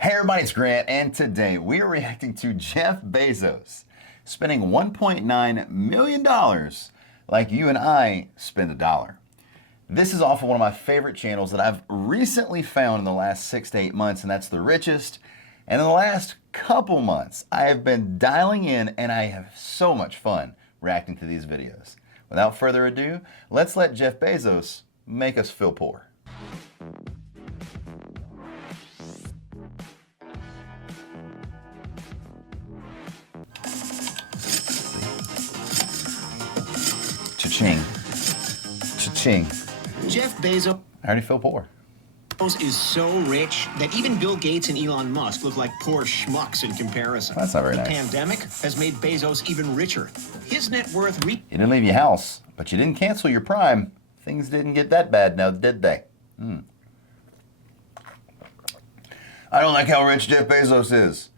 Hey everybody, it's Grant, and today we are reacting to Jeff Bezos spending $1.9 million like you and I spend $1. This is off of one of my favorite channels that I've recently found in the last 6 to 8 months, and that's The Richest. And in the last couple months, I have been dialing in, and I have so much fun reacting to these videos. Without further ado, let's let Jeff Bezos make us feel poor. Cha-ching. Cha-ching. Jeff Bezos I already feel poor. is so rich that even Bill Gates and Elon Musk look like poor schmucks in comparison. That's not very nice. The pandemic has made Bezos even richer. His net worth You didn't leave your house, but you didn't cancel your Prime. Things didn't get that bad now, did they? I don't like how rich Jeff Bezos is.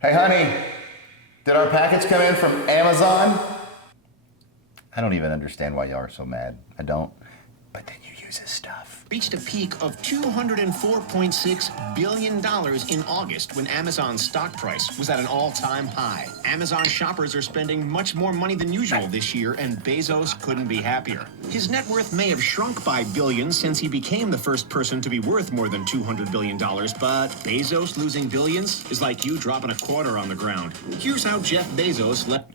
Hey, honey, did our package come in from Amazon? I don't even understand why y'all are so mad. I don't. But then you use his stuff. reached a peak of $204.6 billion in August when Amazon's stock price was at an all-time high. Amazon shoppers are spending much more money than usual this year, and Bezos couldn't be happier. His net worth may have shrunk by billions since he became the first person to be worth more than $200 billion, but Bezos losing billions is like you dropping a quarter on the ground. Here's how Jeff Bezos let...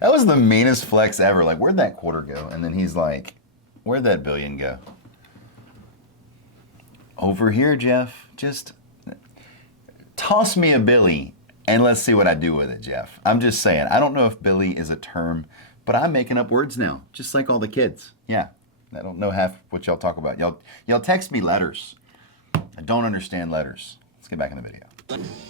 That was the meanest flex ever. Like, where'd that quarter go? And then he's like, where'd that billion go? Over here, Jeff. Just toss me a Billy and let's see what I do with it, Jeff. I'm just saying. I don't know if Billy is a term, but I'm making up words now, just like all the kids. Yeah, I don't know half what y'all talk about. Y'all text me letters. I don't understand letters. Let's get back in the video.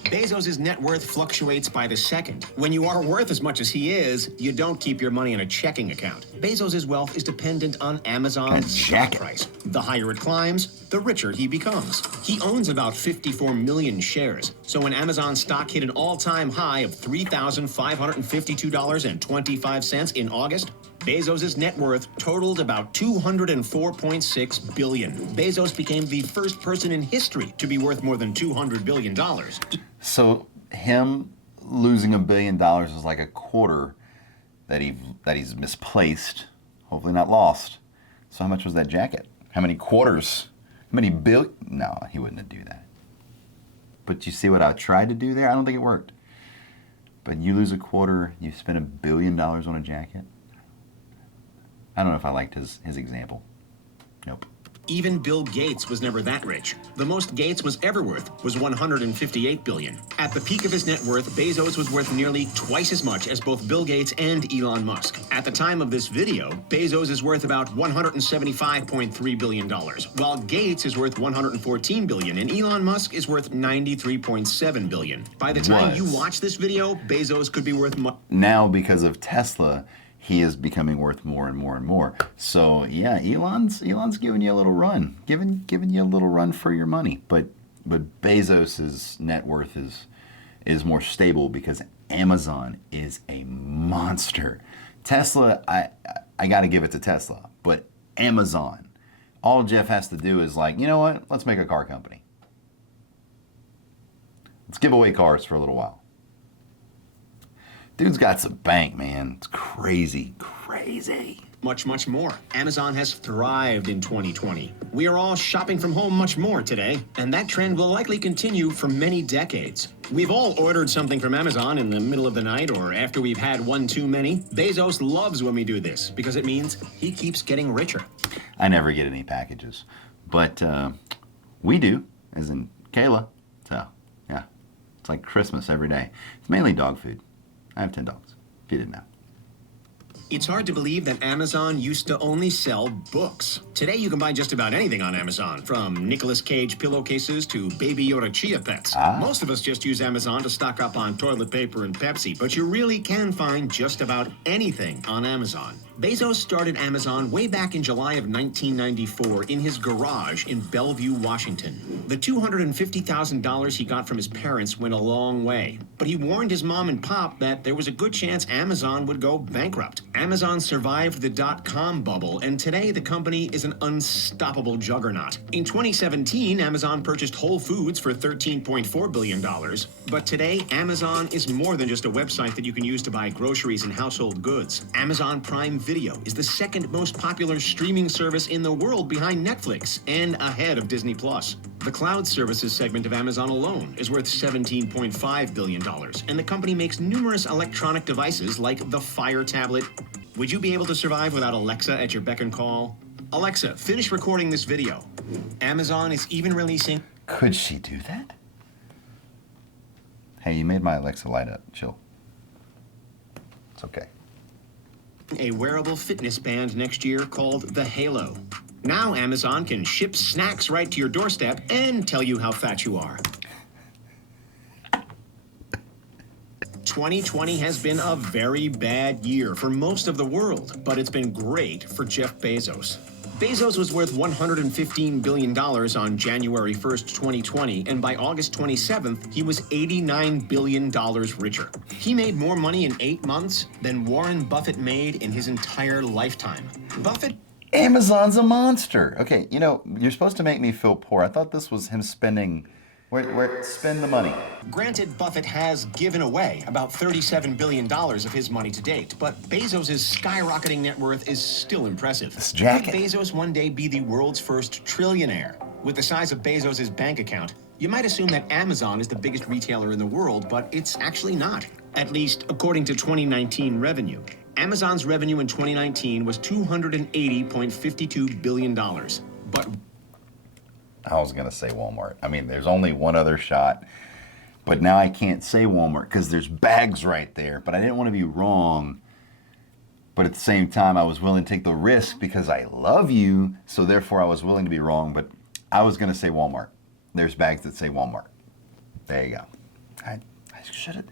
Bezos' net worth fluctuates by the second. When you are worth as much as he is, you don't keep your money in a checking account. Bezos' wealth is dependent on Amazon's stock price. The higher it climbs, the richer he becomes. He owns about 54 million shares. So when Amazon stock hit an all-time high of $3,552.25 in August, Bezos' net worth totaled about $204.6 billion. Bezos became the first person in history to be worth more than $200 billion. So him losing $1 billion is like a quarter that he's misplaced, hopefully not lost. So how much was that jacket? How many quarters? How many billion? No, he wouldn't do that. But you see what I tried to do there? I don't think it worked. But you lose a quarter, you spend $1 billion on a jacket? I don't know if I liked his example. Nope. Even Bill Gates was never that rich. The most Gates was ever worth was $158 billion. At the peak of his net worth, Bezos was worth nearly twice as much as both Bill Gates and Elon Musk. At the time of this video, Bezos is worth about $175.3 billion, while Gates is worth $114 billion, and Elon Musk is worth $93.7 billion. By the time you watch this video, Bezos could be worth now, because of Tesla, he is becoming worth more and more and more. So yeah, Elon's giving you a little run, giving you a little run for your money. But Bezos's net worth is more stable because Amazon is a monster. Tesla, I got to give it to Tesla, but Amazon, all Jeff has to do is like, you know what? Let's make a car company. Let's give away cars for a little while. Dude's got some bank, man. It's crazy, crazy. Much more. Amazon has thrived in 2020. We are all shopping from home much more today, and that trend will likely continue for many decades. We've all ordered something from Amazon in the middle of the night or after we've had one too many. Bezos loves when we do this because it means he keeps getting richer. I never get any packages, but we do, as in Kayla. So, yeah, it's like Christmas every day. It's mainly dog food. I have 10 dogs, if you didn't know. It's hard to believe that Amazon used to only sell books. Today you can buy just about anything on Amazon, from Nicolas Cage pillowcases to Baby Yoda chia pets. Most of us just use Amazon to stock up on toilet paper and Pepsi, but you really can find just about anything on Amazon. Bezos started Amazon way back in July of 1994 in his garage in Bellevue, Washington. The $250,000 he got from his parents went a long way, but he warned his mom and pop that there was a good chance Amazon would go bankrupt. Amazon survived the dot-com bubble, and today the company is an unstoppable juggernaut. In 2017, Amazon purchased Whole Foods for $13.4 billion, but today Amazon is more than just a website that you can use to buy groceries and household goods. Amazon Prime Video is the second most popular streaming service in the world behind Netflix and ahead of Disney+. The cloud services segment of Amazon alone is worth $17.5 billion, and the company makes numerous electronic devices like the Fire tablet. Would you be able to survive without Alexa at your beck and call? Alexa, finish recording this video. Amazon is even releasing... Could she do that? Hey, you made my Alexa light up. Chill. It's okay. A wearable fitness band next year called the Halo. Now Amazon can ship snacks right to your doorstep and tell you how fat you are. 2020 has been a very bad year for most of the world, but it's been great for Jeff Bezos. Bezos was worth $115 billion on January 1st, 2020, and by August 27th, he was $89 billion richer. He made more money in 8 months than Warren Buffett made in his entire lifetime. Buffett... Amazon's a monster. Okay, you know, you're supposed to make me feel poor. I thought this was him spending... spend the money. Granted, Buffett has given away about $37 billion of his money to date, but Bezos' skyrocketing net worth is still impressive. This jacket. Could Bezos one day be the world's first trillionaire? With the size of Bezos' bank account, you might assume that Amazon is the biggest retailer in the world, but it's actually not. At least, according to 2019 revenue. Amazon's revenue in 2019 was $280.52 billion, but... I was going to say Walmart. I mean, there's only one other shot, but now I can't say Walmart because there's bags right there, but I didn't want to be wrong. But at the same time, I was willing to take the risk because I love you, so therefore I was willing to be wrong, but I was going to say Walmart. There's bags that say Walmart. There you go. I should have.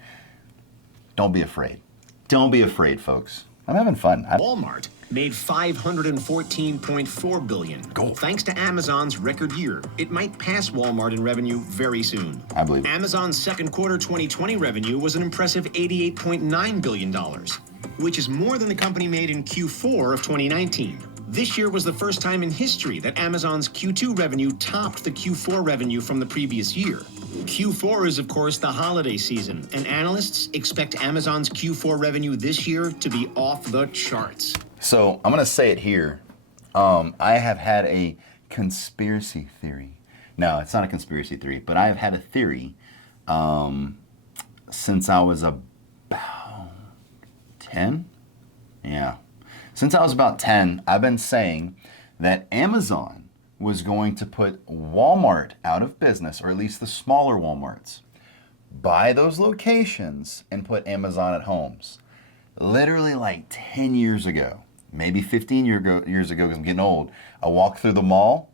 Don't be afraid. Don't be afraid, folks. I'm having fun. Walmart made $514.4 billion. Go. Thanks to Amazon's record year, it might pass Walmart in revenue very soon. I believe it. Amazon's second quarter 2020 revenue was an impressive $88.9 billion, which is more than the company made in Q4 of 2019. This year was the first time in history that Amazon's Q2 revenue topped the Q4 revenue from the previous year. Q4 is, of course, the holiday season, and analysts expect Amazon's Q4 revenue this year to be off the charts. So I'm going to say it here. I have had a conspiracy theory. No, it's not a conspiracy theory, but I have had a theory since I was about 10. Yeah. Since I was about 10, I've been saying that Amazon was going to put Walmart out of business, or at least the smaller Walmarts. Buy those locations and put Amazon at homes. Literally like 10 years ago, maybe 15 years ago, because I'm getting old, I walked through the mall,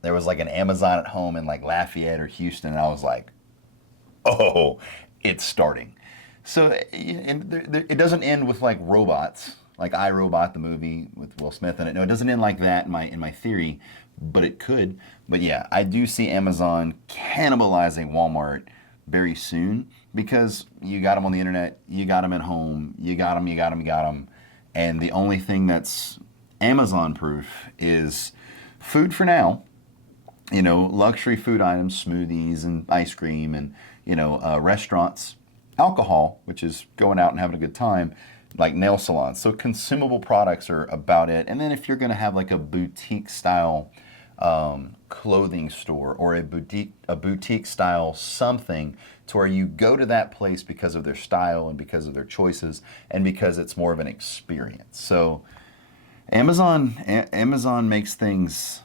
there was like an Amazon at home in like Lafayette or Houston, and I was like, oh, it's starting. So and it doesn't end with like robots, like iRobot, the movie with Will Smith in it. No, it doesn't end like that in my theory, but it could. But yeah, I do see Amazon cannibalizing Walmart very soon because you got them on the internet, you got them at home, you got them. And the only thing that's Amazon proof is food for now. You know, luxury food items, smoothies and ice cream, and, you know, restaurants, alcohol, which is going out and having a good time, like nail salons. So consumable products are about it. And then if you're going to have like a boutique style clothing store or a boutique style something to where you go to that place because of their style and because of their choices and because it's more of an experience. So Amazon makes things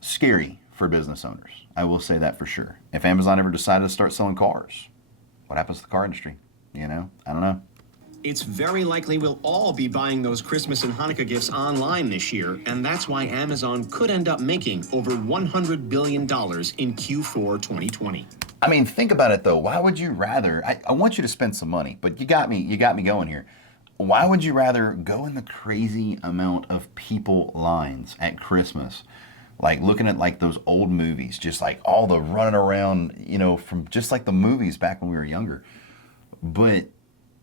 scary for business owners. I will say that for sure. If Amazon ever decided to start selling cars, what happens to the car industry? You know, I don't know. It's very likely we'll all be buying those Christmas and Hanukkah gifts online this year, and that's why Amazon could end up making over $100 billion in Q4 2020. I mean, think about it though. Why would you rather? I want you to spend some money, but you got me going here. Why would you rather go in the crazy amount of people lines at Christmas? Like looking at like those old movies, just like all the running around, from just like the movies back when we were younger. But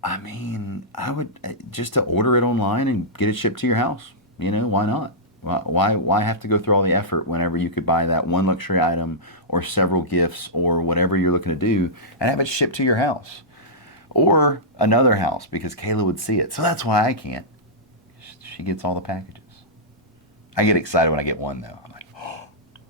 I mean, I would just to order it online and get it shipped to your house. Why not? Why have to go through all the effort whenever you could buy that one luxury item or several gifts or whatever you're looking to do and have it shipped to your house or another house because Kayla would see it. So that's why I can't. She gets all the packages. I get excited when I get one though. I'm like,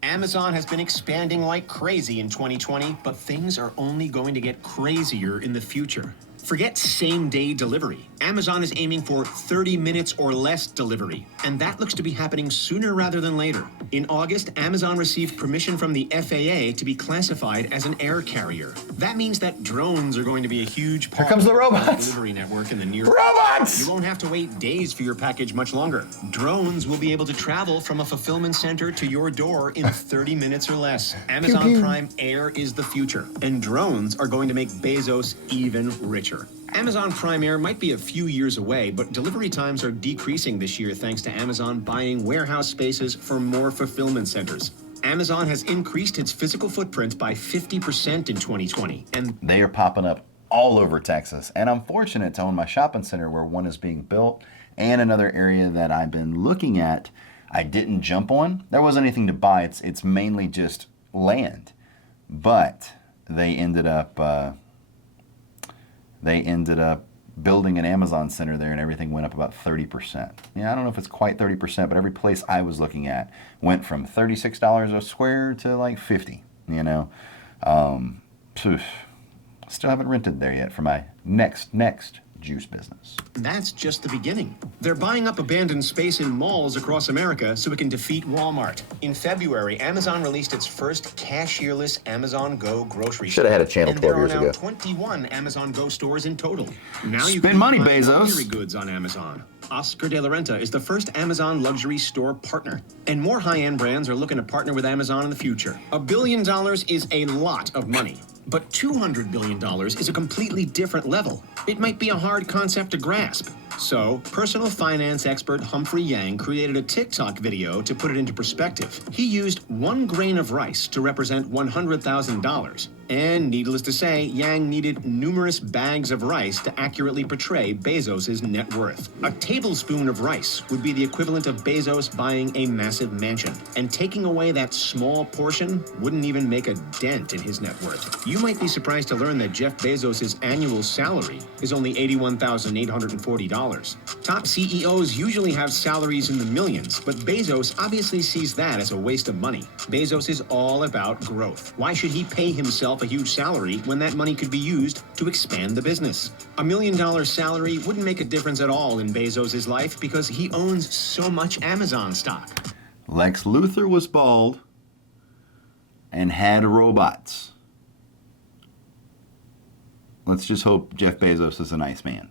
Amazon has been expanding like crazy in 2020, but things are only going to get crazier in the future. Forget same-day delivery. Amazon is aiming for 30 minutes or less delivery, and that looks to be happening sooner rather than later. In August, Amazon received permission from the FAA to be classified as an air carrier. That means that drones are going to be a huge part comes the of robots. the delivery network in the near robots! You won't have to wait days for your package much longer. Drones will be able to travel from a fulfillment center to your door in 30 minutes or less. Amazon Pew, pew. Prime Air is the future, and drones are going to make Bezos even richer. Amazon Prime Air might be a few years away, but delivery times are decreasing this year thanks to Amazon buying warehouse spaces for more fulfillment centers. Amazon has increased its physical footprint by 50% in 2020, and they are popping up all over Texas. And I'm fortunate to own my shopping center where one is being built and another area that I've been looking at. I didn't jump on. There wasn't anything to buy. It's mainly just land. But they ended up building an Amazon center there and everything went up about 30%. I don't know if it's quite 30%, but every place I was looking at went from $36 a square to like $50, Still haven't rented there yet for my next juice business. that's just the beginning. They're buying up abandoned space in malls across America so it can defeat Walmart. In February, Amazon released its first cashierless Amazon Go grocery store. Should have had a channel 12 years And there ago. are now 21 Amazon Go stores in total. Now you Spend can money, buy Bezos. luxury goods on Amazon. Oscar de la Renta is the first Amazon luxury store partner. And more high-end brands are looking to partner with Amazon in the future. $1 billion is a lot of money. But $200 billion is a completely different level. It might be a hard concept to grasp. So, personal finance expert Humphrey Yang created a TikTok video to put it into perspective. He used 1 grain of rice to represent $100,000. And needless to say, Yang needed numerous bags of rice to accurately portray Bezos' net worth. A tablespoon of rice would be the equivalent of Bezos buying a massive mansion. And taking away that small portion wouldn't even make a dent in his net worth. You might be surprised to learn that Jeff Bezos' annual salary is only $81,840. Top CEOs usually have salaries in the millions, but Bezos obviously sees that as a waste of money. Bezos is all about growth. Why should he pay himself a huge salary when that money could be used to expand the business? $1 million salary wouldn't make a difference at all in Bezos' life because he owns so much Amazon stock. Lex Luther was bald and had robots. Let's just hope Jeff Bezos is a nice man.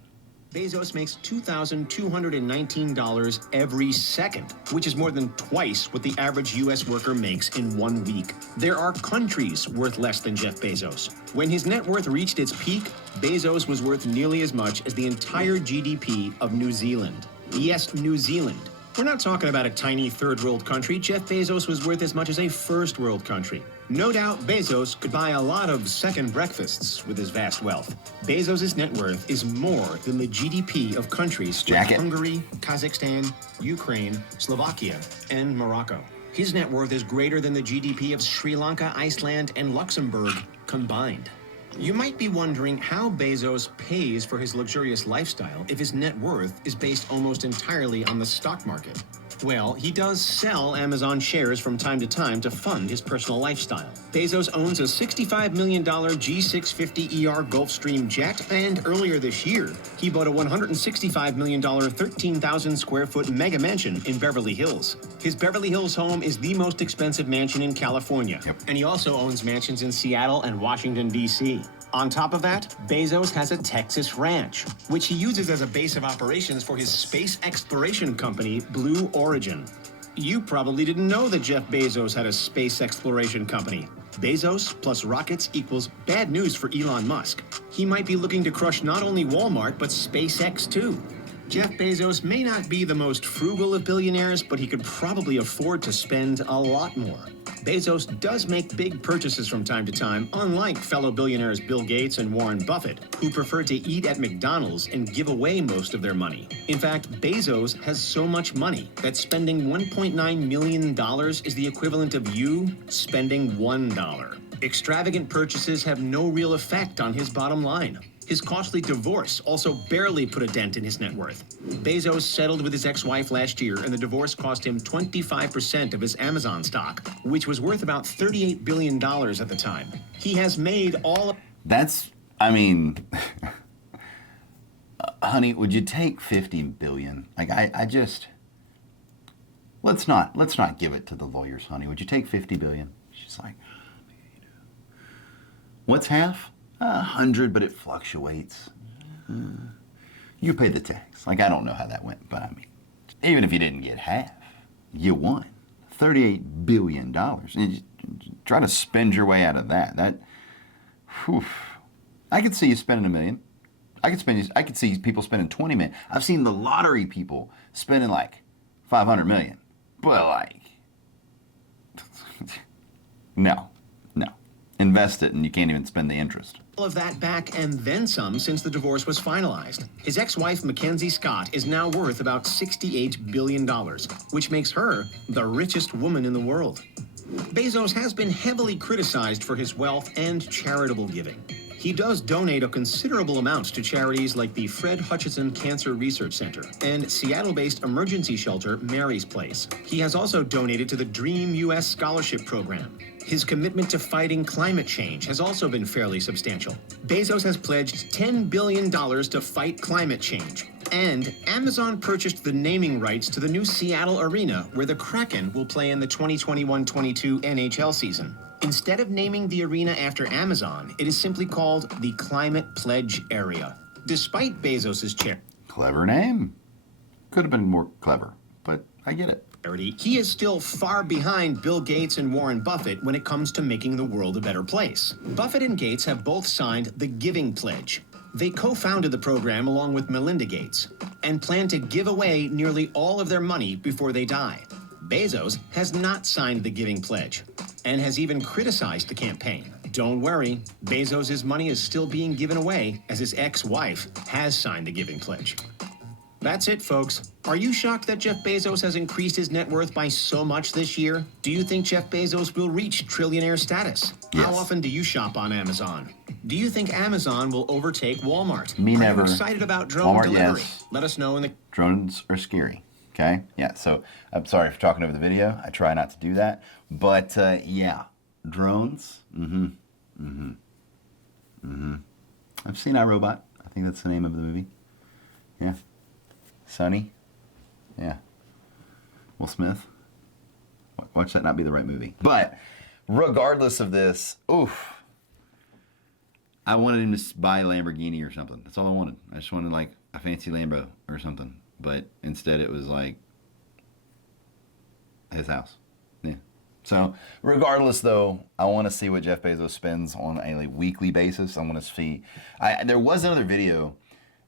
Bezos makes $2,219 every second, which is more than twice what the average U.S. worker makes in 1 week. There are countries worth less than Jeff Bezos. When his net worth reached its peak, Bezos was worth nearly as much as the entire GDP of New Zealand. Yes, New Zealand. We're not talking about a tiny third-world country. Jeff Bezos was worth as much as a first-world country. No doubt Bezos could buy a lot of second breakfasts with his vast wealth. Bezos' net worth is more than the GDP of countries like Hungary, Kazakhstan, Ukraine, Slovakia, and Morocco. His net worth is greater than the GDP of Sri Lanka, Iceland, and Luxembourg combined. You might be wondering how Bezos pays for his luxurious lifestyle if his net worth is based almost entirely on the stock market. Well, he does sell Amazon shares from time to time to fund his personal lifestyle. Bezos owns a $65 million G650ER Gulfstream jet, and earlier this year, he bought a $165 million 13,000 square foot mega mansion in Beverly Hills. His Beverly Hills home is the most expensive mansion in California, and he also owns mansions in Seattle and Washington, D.C. On top of that, Bezos has a Texas ranch, which he uses as a base of operations for his space exploration company, Blue Origin. You probably didn't know that Jeff Bezos had a space exploration company. Bezos plus rockets equals bad news for Elon Musk. He might be looking to crush not only Walmart, but SpaceX too. Jeff Bezos may not be the most frugal of billionaires, but he could probably afford to spend a lot more. Bezos does make big purchases from time to time, unlike fellow billionaires Bill Gates and Warren Buffett, who prefer to eat at McDonald's and give away most of their money. In fact, Bezos has so much money that spending $1.9 million is the equivalent of you spending $1. Extravagant purchases have no real effect on his bottom line. His costly divorce also barely put a dent in his net worth. Bezos settled with his ex-wife last year, and the divorce cost him 25% of his Amazon stock, which was worth about $38 billion at the time. He has made all of... That's, I mean, honey, would you take 50 billion? Like, I just, let's not give it to the lawyers, honey. Would you take 50 billion? She's like, what's half? 100, but it fluctuates. You pay the tax. Like, I don't know how that went, but I mean, even if you didn't get half, you won $38 billion. And you try to spend your way out of that. Whew. I could see you spending $1 million. I could see people spending 20 million. I've seen the lottery people spending like 500 million. But like, no. Invest it and you can't even spend the interest. All of that back and then some since the divorce was finalized. His ex-wife, Mackenzie Scott, is now worth about $68 billion, which makes her the richest woman in the world. Bezos has been heavily criticized for his wealth and charitable giving. He does donate a considerable amount to charities like the Fred Hutchinson Cancer Research Center and Seattle-based emergency shelter Mary's Place. He has also donated to the Dream U.S. Scholarship Program. His commitment to fighting climate change has also been fairly substantial. Bezos has pledged $10 billion to fight climate change. And Amazon purchased the naming rights to the new Seattle arena where the Kraken will play in the 2021-22 NHL season. Instead of naming the arena after Amazon, it is simply called the Climate Pledge Area. Despite Bezos' Clever name. Could have been more clever, but I get it. He is still far behind Bill Gates and Warren Buffett when it comes to making the world a better place. Buffett and Gates have both signed the Giving Pledge. They co-founded the program along with Melinda Gates and plan to give away nearly all of their money before they die. Bezos has not signed the Giving Pledge and has even criticized the campaign. Don't worry, Bezos' money is still being given away as his ex-wife has signed the Giving Pledge. That's it, folks. Are you shocked that Jeff Bezos has increased his net worth by so much this year? Do you think Jeff Bezos will reach trillionaire status? Yes. How often do you shop on Amazon? Do you think Amazon will overtake Walmart? Me never. Are you excited about drone Walmart, delivery? yes. Let us know in the... Drones are scary. Okay? Yeah, so I'm sorry for talking over the video. I try not to do that. But yeah, drones. I've seen iRobot. I think that's the name of the movie. Yeah. Sonny. Yeah. Will Smith. Watch that not be the right movie. But regardless of this, oof. I wanted him to buy a Lamborghini or something. That's all I wanted. I just wanted like a fancy Lambo or something. But instead it was like his house. Yeah. So regardless though, I want to see what Jeff Bezos spends on a weekly basis. I want to see. There was another video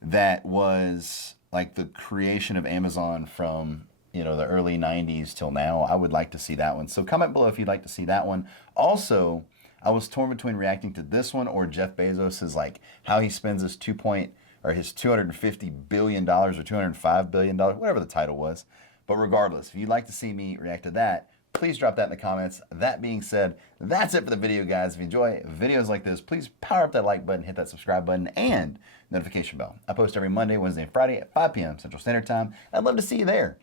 that was like the creation of Amazon from, you know, the early 90s till now. I would like to see that one. So comment below if you'd like to see that one. Also, I was torn between reacting to this one or Jeff Bezos' like how he spends his $250 billion or $205 billion, whatever the title was. But regardless, if you'd like to see me react to that, please drop that in the comments. That being said, that's it for the video, guys. If you enjoy videos like this, please power up that like button, hit that subscribe button, and notification bell. I post every Monday, Wednesday, and Friday at 5 p.m. Central Standard Time. I'd love to see you there.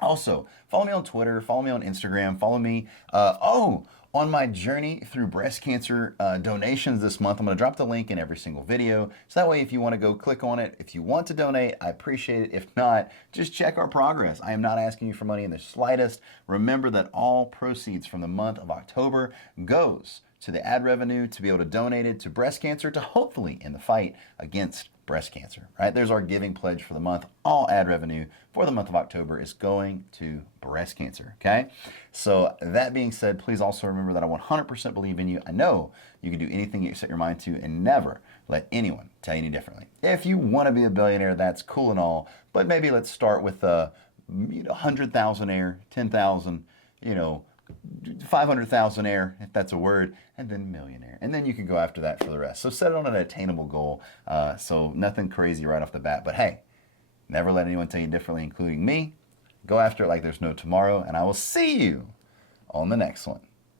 Also, follow me on Twitter, follow me on Instagram, follow me on my journey through breast cancer donations this month. I'm going to drop the link in every single video. So that way, if you want to go click on it, if you want to donate, I appreciate it. If not, just check our progress. I am not asking you for money in the slightest. Remember that all proceeds from the month of October goes to the ad revenue to be able to donate it to breast cancer to hopefully in the fight against breast cancer, right? There's our giving pledge for the month. All ad revenue for the month of October is going to breast cancer, okay? So that being said, please also remember that I 100% believe in you. I know you can do anything you set your mind to and never let anyone tell you any differently. If you want to be a billionaire, that's cool and all, but maybe let's start with 100,000-aire, 10,000, 500,000-aire, if that's a word, and then millionaire. And then you can go after that for the rest. So set it on an attainable goal. So nothing crazy right off the bat. But hey, never let anyone tell you differently, including me. Go after it like there's no tomorrow. And I will see you on the next one.